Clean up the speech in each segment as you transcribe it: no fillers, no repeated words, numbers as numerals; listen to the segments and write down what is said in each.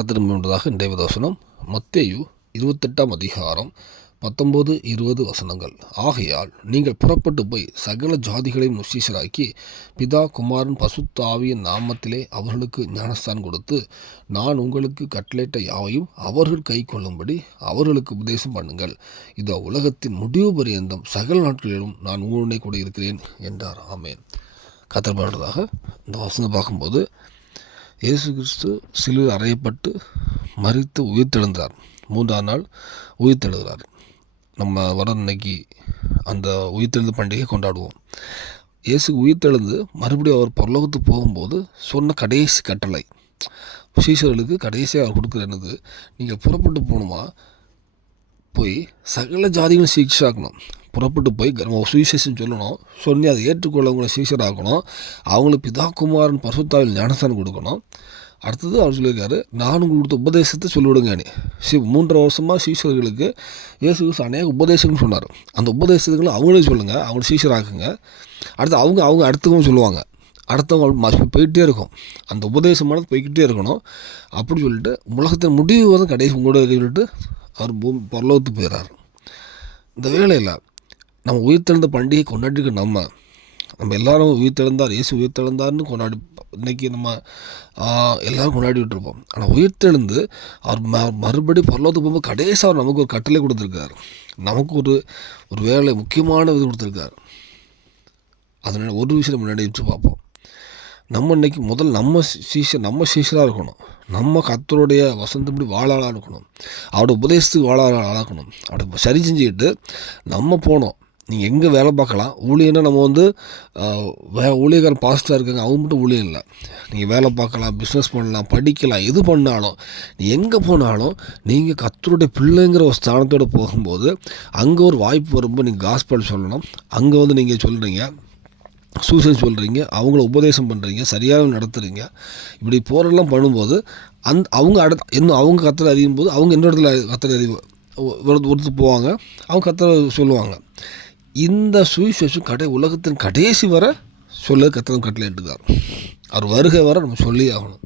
கர்த்தருக்கு முன்பதாக இன்றைய வசனம் மத்தேயு 28 அதிகாரம் 19-20 வசனங்கள். ஆகையால் நீங்கள் புறப்பட்டு போய் சகல ஜாதிகளையும் சீஷராக்கி பிதா குமாரன் பசுத்த ஆவியின் நாமத்திலே அவர்களுக்கு ஞானஸ்தானம் கொடுத்து நான் உங்களுக்கு கட்டளையிட்ட யாவையும் அவர்கள் கை கொள்ளும்படி அவர்களுக்கு உபதேசம் பண்ணுங்கள். இதோ உலகத்தின் முடிவு பரியந்தம் சகல நாட்களிலும் நான் உங்களுடனே கூட இருக்கிறேன் என்றார். ஆமேன். கர்த்தர் பண்ணுறதாக இந்த வசனம் பார்க்கும்போது இயேசு கிறிஸ்து சிலுவையில் அறையப்பட்டு மரித்து உயிர்த்தெழுந்தார். 3ஆம் நாள் உயிர்த்தெழுகிறார். நம்ம வர இன்னைக்கு அந்த உயிர்த்தெழுந்த பண்டிகை கொண்டாடுவோம். இயேசு உயிர்த்தெழுந்து மறுபடியும் அவர் பரலோகத்துக்கு போகும்போது சொன்ன கடைசி கட்டளை சீஷர்களுக்கு கடைசியாக அவர் கொடுக்குற என்னது, நீங்கள் புறப்பட்டு போகணுமா, போய் சகல ஜாதிகளும் சீஷராக்கணும். புறப்பட்டு போய் சுவிசேஷம் சொல்லணும், சொல்லி அதை ஏற்றுக்கொள்ளவங்களை சீஷராக்கணும், அவங்களுக்கு பிதா குமாரன் பரிசுத்தாவின் ஞானஸ்தானம் கொடுக்கணும். அடுத்தது அவர் சொல்லியிருக்காரு, நான் உங்களுக்கு கொடுத்த உபதேசத்தை சொல்லிவிடுங்கன்னு. 3.5 வருஷமாக சீஷர்களுக்கு இயேசு கிறிஸ்து அநேக உபதேசம்னு சொன்னார். அந்த உபதேசத்துக்குள்ள அவங்களே சொல்லுங்கள், அவங்கள சீஷராக்குங்க. அடுத்து அவங்க அடுத்தவங்க சொல்லுவாங்க, அடுத்தவங்க போய்கிட்டே இருக்கும். அந்த உபதேசமானது போய்கிட்டே இருக்கணும். அப்படி சொல்லிட்டு உலகத்தின் முடிவு வந்து கடைசி உங்களோட சொல்லிட்டு அவர் பரலோகத்துக்கு போயிடுறார். இந்த வேளையில் நம்ம உயிர்த்தெழுந்த பண்டிகை கொண்டாடிக்க நம்ம எல்லாரும் உயிர்த்தெழுந்தார், இயேசு உயிர்த்தெழுந்தார்னு கொண்டாடி இன்றைக்கி நம்ம எல்லோரும் கொண்டாடிட்டு இருப்போம். ஆனால் உயிர்த்தெழுந்து அவர் மறுபடி பரலோகத்துக்கு போகும்போது கடைசி அவர் நமக்கு ஒரு கட்டளை கொடுத்துருக்கார். நமக்கு ஒரு வேலை முக்கியமான இது கொடுத்துருக்கார். அதனால் ஒரு விஷயம் முன்னாடி வச்சு பார்ப்போம். நம்ம இன்றைக்கி முதல் நம்ம சீஷராக இருக்கணும். நம்ம கர்த்தருடைய வசந்தப்படி வாழாளாக இருக்கணும். அவரோட உபதேசத்துக்கு வாழாளாக இருக்கணும். அப்படி சரி செஞ்சுக்கிட்டு நம்ம போனோம். நீங்கள் எங்கே வேலை பார்க்கலாம், ஊழியன்னா நம்ம வந்து ஊழியக்காரன் பாஸ்டாக இருக்காங்க, அவங்க மட்டும் ஊழியம் இல்லை. நீங்கள் வேலை பார்க்கலாம், பிஸ்னஸ் பண்ணலாம், படிக்கலாம், எது பண்ணாலும் நீ எங்கே போனாலும் நீங்கள் கர்த்தருடைய பிள்ளைங்கிற ஒரு ஸ்தானத்தோடு போகும்போது அங்கே ஒரு வாய்ப்பு வரும்போது நீங்கள் காஸ்பல் சொல்லணும். அங்கே வந்து நீங்கள் சொல்கிறீங்க, சூசன் சொல்கிறீங்க, அவங்கள உபதேசம் பண்ணுறீங்க, சரியாக நடத்துகிறீங்க. இப்படி போரெல்லாம் பண்ணும்போது அவங்க அவங்க கர்த்தரை அறியும் போது அவங்க இன்னொரு இடத்துல கர்த்தரை ஒருத்தர் போவாங்க, அவங்க கர்த்தரை சொல்லுவாங்க. இந்த சுவிசேஷம் உலகத்தின் கடைசி வர சொல்ல கர்த்தர் கட்டளை எடுத்துக்கார். அவர் வருகை வர நம்ம சொல்லி ஆகணும்.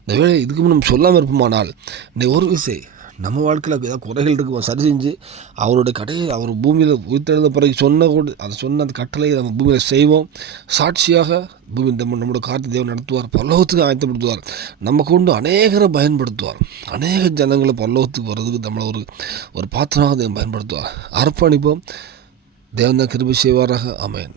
இந்த வேலை இதுக்கு முன்னே நம்ம சொல்லாமல் இருப்போமானால் இந்த ஒரு விஷயம் நம்ம வாழ்க்கையில் ஏதாவது குறைகள் இருக்கும், சரி செஞ்சு அவர் பூமியில் உயிர்த்தெழுந்த பிறகு சொன்ன அந்த கட்டளையை நம்ம பூமியில் செய்வோம். சாட்சியாக பூமி நம்மளோட கார்த்தி தேவன் நடத்துவார், பரலோகத்துக்கு ஆயத்தப்படுத்துவார். நம்ம கொண்டு அநேகரை பயன்படுத்துவார். அநேக ஜனங்களை பரலோகத்துக்கு வர்றதுக்கு நம்மளை ஒரு பாத்திரமாக தேவன் பயன்படுத்துவார். அர்ப்பணிப்போம். தேவன் தான் கிருபை செய்வாராக. ஆமென்.